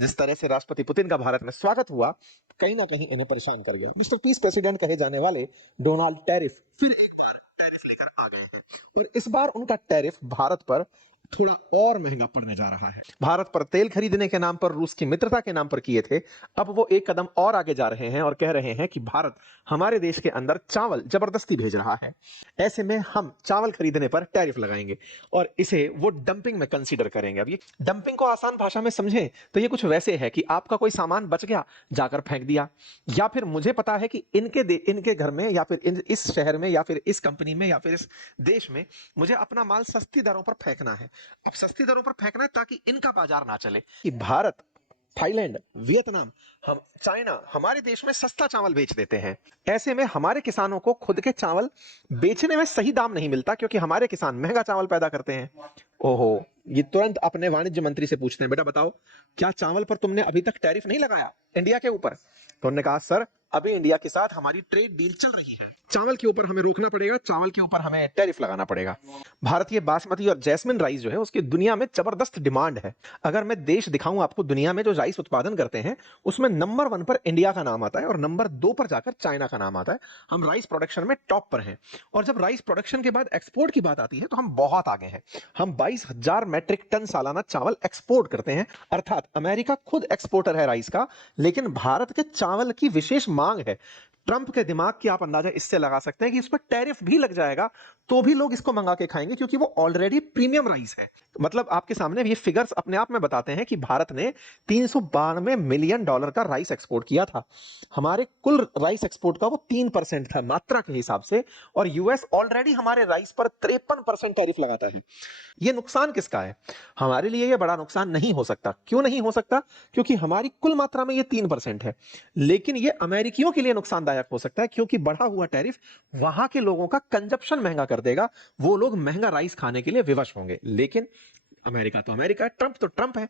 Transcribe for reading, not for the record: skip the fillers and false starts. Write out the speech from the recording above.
जिस तरह से राष्ट्रपति पुतिन का भारत में स्वागत हुआ, कहीं ना कहीं इन्हें परेशान कर गया। मिस्टर पीस प्रेसिडेंट कहे जाने वाले डोनाल्ड टैरिफ फिर एक बार टैरिफ लेकर आ गए हैं, और इस बार उनका टैरिफ भारत पर थोड़ा और महंगा पड़ने जा रहा है। भारत पर तेल खरीदने के नाम पर, रूस की मित्रता के नाम पर किए थे, अब वो एक कदम और आगे जा रहे हैं और कह रहे हैं कि भारत हमारे देश के अंदर चावल जबरदस्ती भेज रहा है। ऐसे में हम चावल खरीदने पर टैरिफ लगाएंगे और इसे वो डंपिंग में कंसीडर करेंगे। अब ये डंपिंग को आसान भाषा में समझें तो ये कुछ वैसे है कि आपका कोई सामान बच गया, जाकर फेंक दिया, या फिर मुझे पता है कि इनके घर में या फिर इस शहर में या फिर इस कंपनी में या फिर इस देश में मुझे अपना माल सस्ती दरों पर फेंकना है। अब सस्ती दरों पर फेंकना है ताकि इनका बाजार ना चले। कि भारत, थाईलैंड, वियतनाम, हम चाइना हमारे देश में सस्ता चावल बेच देते हैं। ऐसे में हमारे किसानों को खुद के चावल बेचने में सही दाम नहीं मिलता, क्योंकि हमारे किसान महंगा चावल पैदा करते हैं। ओहो, ये तुरंत अपने वाणिज्य मंत्री से पूछते हैं, बेटा बताओ, क्या चावल पर तुमने अभी तक टैरिफ नहीं लगाया इंडिया के ऊपर? तो उन्होंने कहा, सर अभी इंडिया के साथ हमारी ट्रेड डील चल रही है, चावल के ऊपर हमें रोकना पड़ेगा, चावल के ऊपर हमें टैरिफ लगाना पड़ेगा। भारतीय बासमती और जैस्मिन राइस जो है उसकी दुनिया में जबरदस्त डिमांड है। अगर मैं देश दिखाऊं आपको दुनिया में जो राइस उत्पादन करते हैं, उसमें नंबर 1 पर इंडिया का नाम आता है और नंबर 2 पर जाकर चाइना का नाम आता है। हम राइस प्रोडक्शन में टॉप पर हैं। और जब राइस प्रोडक्शन के बाद एक्सपोर्ट की बात आती है तो हम बहुत आगे हैं। हम 22,000 मैट्रिक टन सालाना चावल एक्सपोर्ट करते हैं, अर्थात अमेरिका खुद एक्सपोर्टर है राइस का, लेकिन भारत के चावल की विशेष मांग है। ट्रंप के दिमाग की आप अंदाजा इससे लगा सकते हैं कि इस पर टैरिफ भी लग जाएगा तो भी लोग इसको मंगा के खाएंगे, क्योंकि वो ऑलरेडी प्रीमियम राइस है। मतलब आपके सामने ये फिगर्स अपने आप में बताते हैं कि भारत ने $392 मिलियन का राइस एक्सपोर्ट किया था। हमारे कुल राइस एक्सपोर्ट का वो 3% था मात्रा के हिसाब से, और यूएस ऑलरेडी हमारे राइस पर 53% टैरिफ लगाता है। ये नुकसान किसका है? हमारे लिए ये बड़ा नुकसान नहीं हो सकता। क्यों नहीं हो सकता? क्योंकि हमारी कुल मात्रा में ये 3% है, लेकिन ये अमेरिकियों के लिए नुकसानदायक हो सकता है, क्योंकि बढ़ा हुआ टैरिफ वहां के लोगों का कंजप्शन महंगा कर देगा। वो लोग महंगा राइस खाने के लिए विवश होंगे। लेकिन अमेरिका तो अमेरिका है, ट्रंप तो ट्रंप है।